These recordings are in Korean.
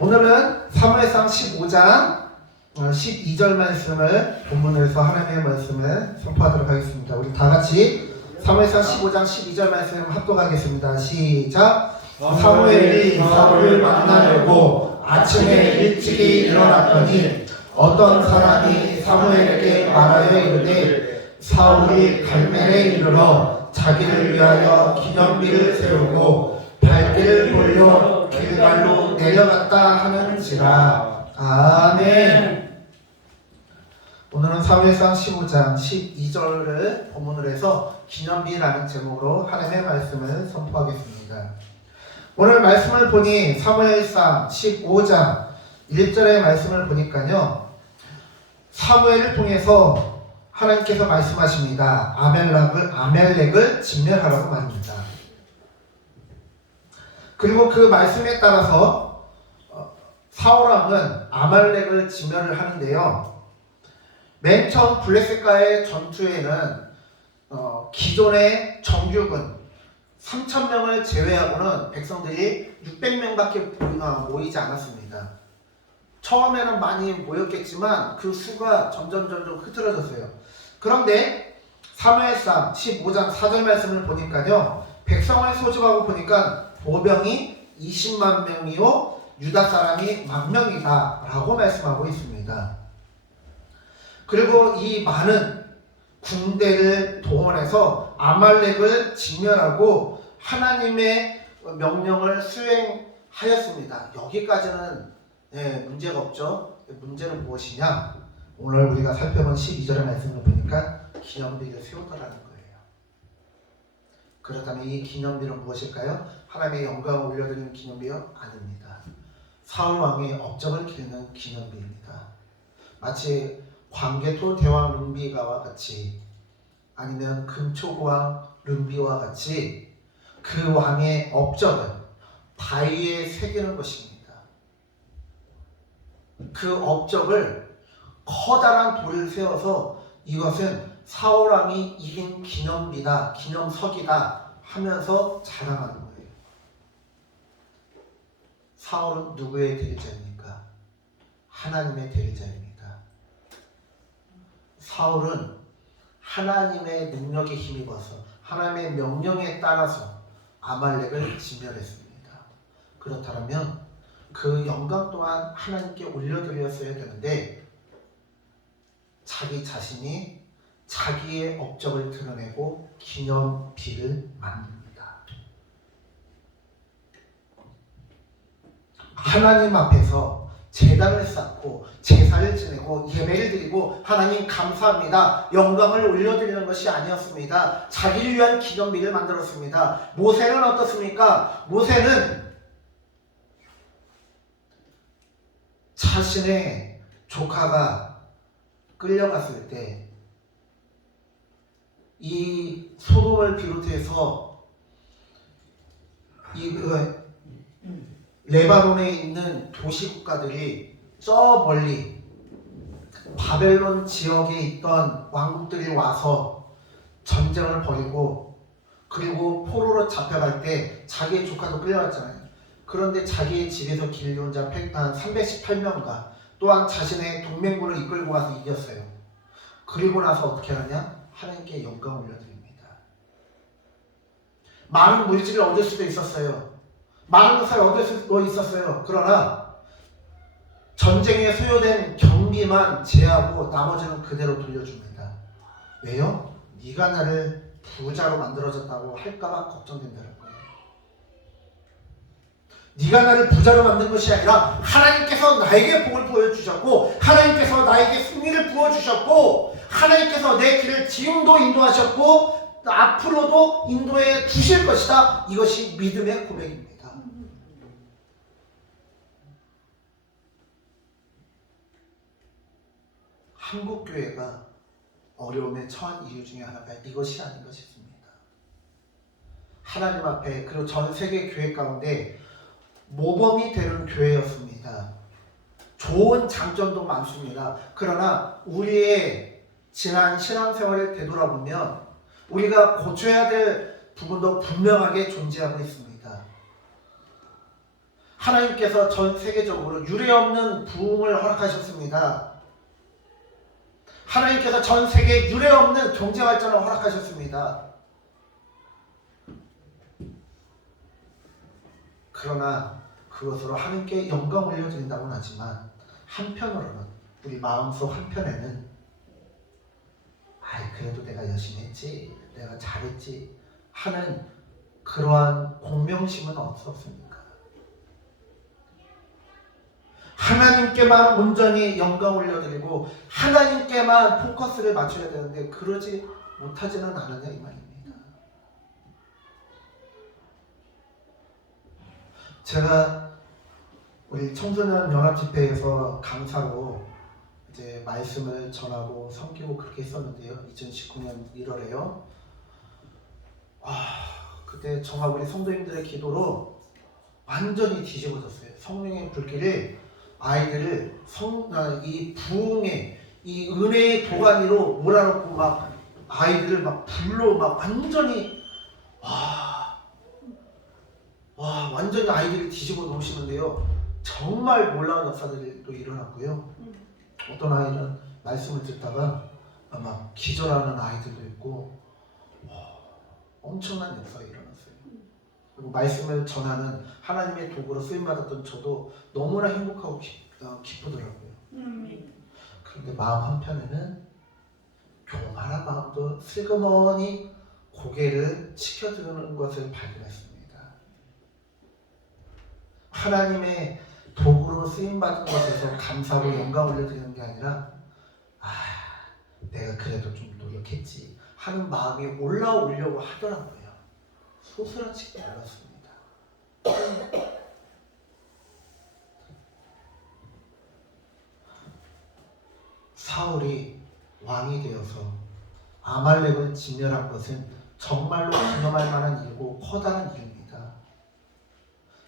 오늘은 사무엘상 15장 12절 말씀을 본문으로 해서 하나님의 말씀을 선포하도록 하겠습니다. 우리 다 같이 사무엘상 15장 12절 말씀 합독하겠습니다. 시작. 사무엘이 사울을 만나려고 아침에 일찍이 일어났더니 어떤 사람이 사무엘에게 말하여 이르되 사울이 갈멜에 이르러 자기를 위하여 기념비를 세우고 발길을 돌려 길갈로 내려갔다 하는지라. 아멘. 오늘은 사무엘상 15장 12절을 본문으로 해서 기념비라는 제목으로 하나님의 말씀을 선포하겠습니다. 오늘 말씀을 보니 사무엘상 15장 1절의 말씀을 보니까요. 사무엘을 통해서 하나님께서 말씀하십니다. 아멜렉을, 아멜렉을 진멸하라고 말입니다 그리고 그 말씀에 따라서 어, 사울왕은 아말렉을 진멸을 하는데요. 맨 처음 블레셋과의 전투에는 어, 기존의 정규군 3천 명을 제외하고는 백성들이 600명밖에 모이지 않았습니다. 처음에는 많이 모였겠지만 그 수가 점점 점점 흐트러졌어요. 그런데 사무엘상 15장 4절 말씀을 보니까요. 백성을 소집하고 보니까 보병이 20만 명이요 유다 사람이 만 명이다라고 말씀하고 있습니다. 그리고 이 많은 군대를 동원해서 아말렉을 진멸하고 하나님의 명령을 수행하였습니다. 여기까지는 네, 문제가 없죠. 문제는 무엇이냐? 오늘 우리가 살펴본 12절의 말씀을 보니까 기념비를 세웠다라는 거예요. 그렇다면 이 기념비는 무엇일까요? 하나님의 영광을 올려드리는 기념비요? 아닙니다. 사울 왕의 업적을 기리는 기념비입니다. 마치 광개토 대왕 룸비가와 같이 아니면 금초고왕 룸비와 같이 그 왕의 업적을 바위에 새기는 것입니다. 그 업적을 커다란 돌을 세워서 이것은 사울 왕이 이긴 기념비다, 기념석이다 하면서 자랑하는. 사울은 누구의 대리자입니까? 하나님의 대리자입니다. 사울은 하나님의 능력에 힘입어서 하나님의 명령에 따라서 아말렉을 진멸했습니다. 그렇다면 그 영광 또한 하나님께 올려드렸어야 되는데 자기 자신이 자기의 업적을 드러내고 기념비를 만듭니다. 하나님 앞에서 제단을 쌓고 제사를 지내고 예배를 드리고 하나님 감사합니다. 영광을 올려드리는 것이 아니었습니다. 자기를 위한 기념비를 만들었습니다. 모세는 어떻습니까? 모세는 자신의 조카가 끌려갔을 때 이 소돔을 비롯해서 이 그, 레바논에 있는 도시 국가들이 저 멀리 바벨론 지역에 있던 왕국들이 와서 전쟁을 벌이고 그리고 포로로 잡혀갈 때 자기의 조카도 끌려갔잖아요. 그런데 자기의 집에서 길려온 자 318명과 또한 자신의 동맹군을 이끌고 가서 이겼어요. 그리고 나서 어떻게 하냐? 하나님께 영광 올려드립니다. 많은 물질을 얻을 수도 있었어요. 많은 것을 얻을 수도 있었어요. 그러나 전쟁에 소요된 경비만 제하고 나머지는 그대로 돌려줍니다. 왜요? 네가 나를 부자로 만들어졌다고 할까봐 걱정된다는 거예요. 네가 나를 부자로 만든 것이 아니라 하나님께서 나에게 복을 보여주셨고 하나님께서 나에게 승리를 부어주셨고 하나님께서 내 길을 지금도 인도하셨고 앞으로도 인도해 주실 것이다. 이것이 믿음의 고백입니다. 한국 교회가 어려움에 처한 이유 중에 하나가 이것이 아닌가 싶습니다. 하나님 앞에 그리고 전 세계 교회 가운데 모범이 되는 교회였습니다. 좋은 장점도 많습니다. 그러나 우리의 지난 신앙생활을 되돌아보면 우리가 고쳐야 될 부분도 분명하게 존재하고 있습니다. 하나님께서 전 세계적으로 유례 없는 부흥을 허락하셨습니다. 하나님께서 전 세계에 유례 없는 경제 발전을 허락하셨습니다. 그러나 그것으로 하나님께 영광 올려드린다고는 하지만 한편으로는 우리 마음속 한편에는 아이 그래도 내가 열심히 했지 내가 잘했지 하는 그러한 공명심은 없었습니까? 하나님께만 온전히 영광 올려드리고 하나님께만 포커스를 맞춰야 되는데 그러지 못하지는 않느냐 이 말입니다. 제가 우리 청소년 연합 집회에서 강사로 이제 말씀을 전하고 섬기고 그렇게 했었는데요. 2019년 1월에요. 아 그때 정말 우리 성도님들의 기도로 완전히 뒤집어졌어요. 성령의 불길이 아이들을 성, 아, 이 부흥의 이 은혜의 도가니로 몰아넣고 막 아이들을 막 불로 막 완전히 와, 와 완전히 아이들을 뒤집어 놓으시는데요. 정말 놀라운 역사들이 또 일어났고요. 어떤 아이는 말씀을 듣다가 아마 기절하는 아이들도 있고 와, 엄청난 역사가 일어났어요. 그리고 말씀을 전하는 하나님의 도구로 쓰임 받았던 저도 너무나 행복하고 기, 어, 기쁘더라고요. 그런데 마음 한편에는 교만한 마음도 슬그머니 고개를 치켜드는 것을 발견했습니다. 하나님의 도구로 쓰임 받은 것에서 감사하고 영광 올려드리는 게 아니라 아 내가 그래도 좀 노력했지 하는 마음이 올라오려고 하더라고요. 소스라치게 몰랐습니다. 사울이 왕이 되어서 아말렉을 진멸한 것은 정말로 기념할 만한 일이고 커다란 일입니다.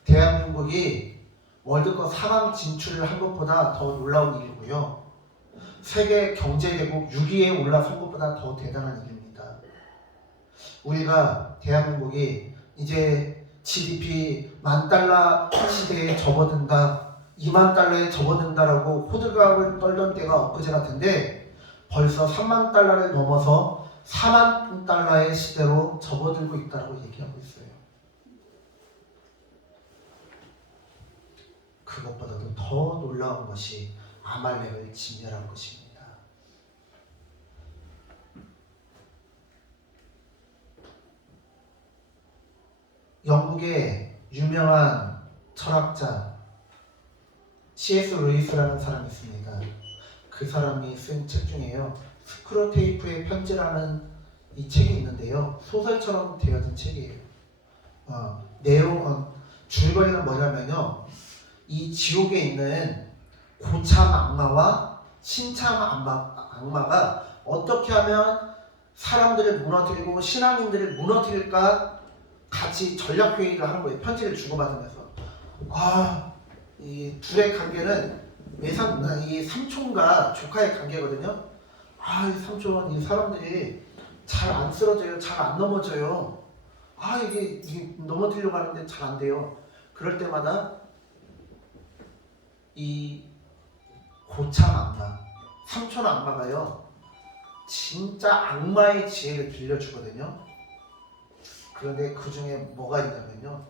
대한민국이 월드컵 4강 진출을 한 것보다 더 놀라운 일이고요. 세계 경제대국 6위에 올라선 것보다 더 대단한 일입니다. 우리가 대한민국이 이제 GDP 만 달러 시대에 접어든다, 2만 달러에 접어든다라고 호들갑을 떨던 때가 엊그제 같은데 벌써 3만 달러를 넘어서 4만 달러의 시대로 접어들고 있다고 얘기하고 있어요. 그것보다도 더 놀라운 것이 아말렉을 진멸한 것입니다. 영국의 유명한 철학자 C.S. 루이스라는 사람이 있습니다. 그 사람이 쓴 책 중에요. 스크로테이프의 편지라는 이 책이 있는데요. 소설처럼 되어진 책이에요. 어, 내용, 어, 줄거리는 뭐냐면요. 이 지옥에 있는 고참 악마와 신참 악마, 악마가 어떻게 하면 사람들을 무너뜨리고 신앙인들을 무너뜨릴까 같이 전략 회의를 하는 거예요. 편지를 주고받으면서 아, 이 둘의 관계는 외삼, 이 삼촌과 조카의 관계거든요. 아, 이 삼촌 이 사람들이 잘 안 쓰러져요, 잘 안 넘어져요. 아, 이게, 이게 넘어뜨리려고 하는데 잘 안 돼요. 그럴 때마다 이 고참 악마, 삼촌 악마가요, 진짜 악마의 지혜를 빌려주거든요. 그런데 그 중에 뭐가 있냐면요.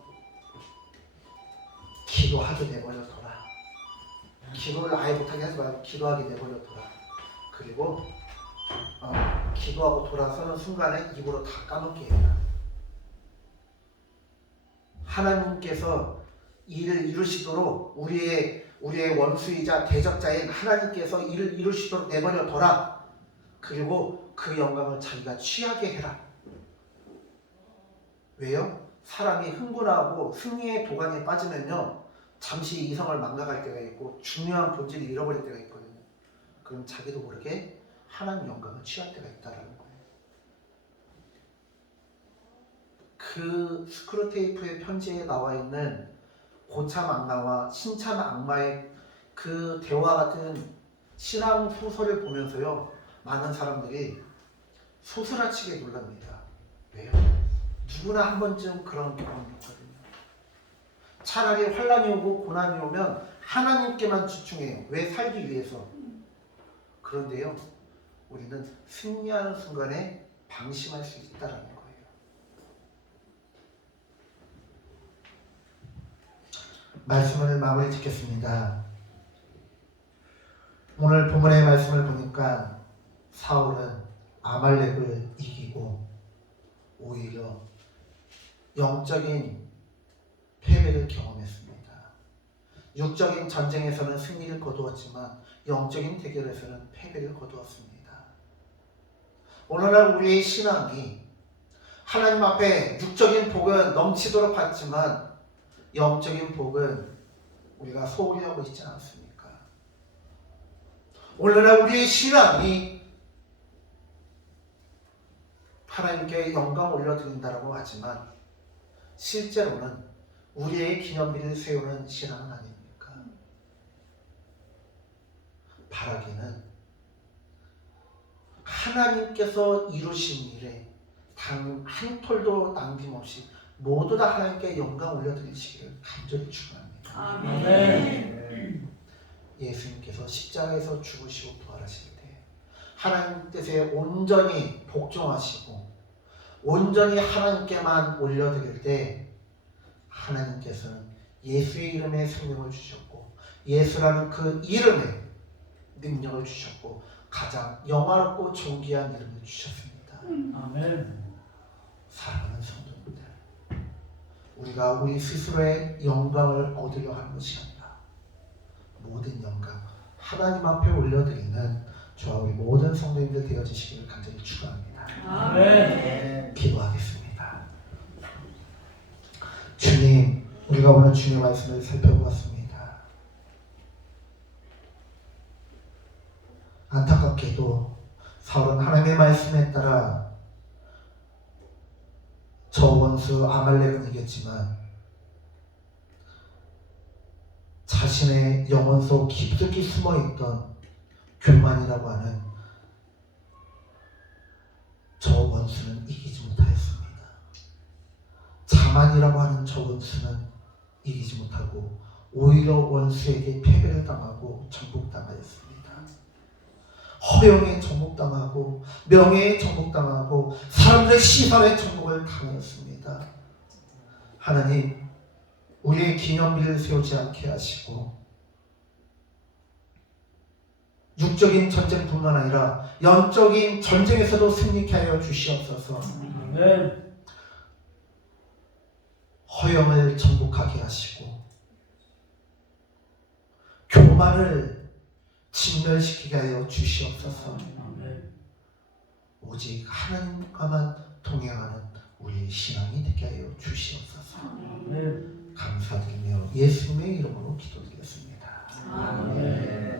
기도하게 내버려둬라. 기도를 아예 못하게 하지 말고 기도하게 내버려둬라. 그리고 어, 기도하고 돌아서는 순간에 입으로 다 까먹게 해라. 하나님께서 일을 이루시도록 우리의 우리의 원수이자 대적자인 하나님께서 일을 이루시도록 내버려둬라. 그리고 그 영광을 자기가 취하게 해라. 왜요? 사람이 흥분하고 승리의 도가니에 빠지면요. 잠시 이성을 망각할 때가 있고 중요한 본질을 잃어버릴 때가 있거든요. 그럼 자기도 모르게 하나님 영광을 취할 때가 있다라는 거예요. 그 스크루테이프의 편지에 나와 있는 고참 악마와 신참 악마의 그 대화 같은 신앙 소설을 보면서요. 많은 사람들이 소스라치게 놀랍니다. 왜요? 누구나 한 번쯤 그런 경험이 있거든요. 차라리 환란이 오고 고난이 오면 하나님께만 집중해요. 왜 살기 위해서. 그런데요, 우리는 승리하는 순간에 방심할 수 있다는 거예요. 말씀을 마무리 짓겠습니다. 오늘 본문의 말씀을 보니까 사울은 아말렉을 이기고 영적인 패배를 경험했습니다. 육적인 전쟁에서는 승리를 거두었지만 영적인 대결에서는 패배를 거두었습니다. 오늘날 우리의 신앙이 하나님 앞에 육적인 복은 넘치도록 받지만 영적인 복은 우리가 소홀히 하고 있지 않습니까? 오늘날 우리의 신앙이 하나님께 영광 올려드린다라고 하지만 실제로는 우리의 기념비를 세우는 신앙은 아닙니까? 바라기는 하나님께서 이루신 일에 단 한 톨도 남김없이 모두 다 하나님께 영광 올려드리시기를 간절히 축원합니다. 아멘. 예수님께서 십자가에서 죽으시고 부활하실 때 하나님 뜻에 온전히 복종하시고 온전히 하나님께만 올려드릴 때 하나님께서는 예수의 이름에 생명을 주셨고 예수라는 그 이름에 능력을 주셨고 가장 영화롭고 존귀한 이름을 주셨습니다. 아멘. 사랑하는 성도님들, 우리가 우리 스스로의 영광을 얻으려 하는 것이 아니라 모든 영광 하나님 앞에 올려드리는 저와 우리 모든 성도님들 되어주시기를 간절히 축원합니다. 아멘. 기도하겠습니다. 주님, 우리가 오늘 주님의 말씀을 살펴보았습니다. 안타깝게도 사울은 하나님의 말씀에 따라 저 원수 아말렉은 이겼지만 자신의 영혼 속 깊숙이 숨어있던 교만이라고 하는 저 원수는 이기지 못하였습니다. 자만이라고 하는 저 원수는 이기지 못하고 오히려 원수에게 패배를 당하고 정복당하였습니다. 허영에 정복당하고 명예에 정복당하고 사람들의 시선에 정복을 당하였습니다. 하나님, 우리의 기념비를 세우지 않게 하시고 육적인 전쟁뿐만 아니라 영적인 전쟁에서도 승리케 하여 주시옵소서. 아멘. 허영을 정복하게 하시고 교만을 진멸시키게 하여 주시옵소서. 아멘. 오직 하나님과만 동행하는 우리의 신앙이 되게 하여 주시옵소서. 아멘. 감사드리며 예수님의 이름으로 기도드리겠습니다.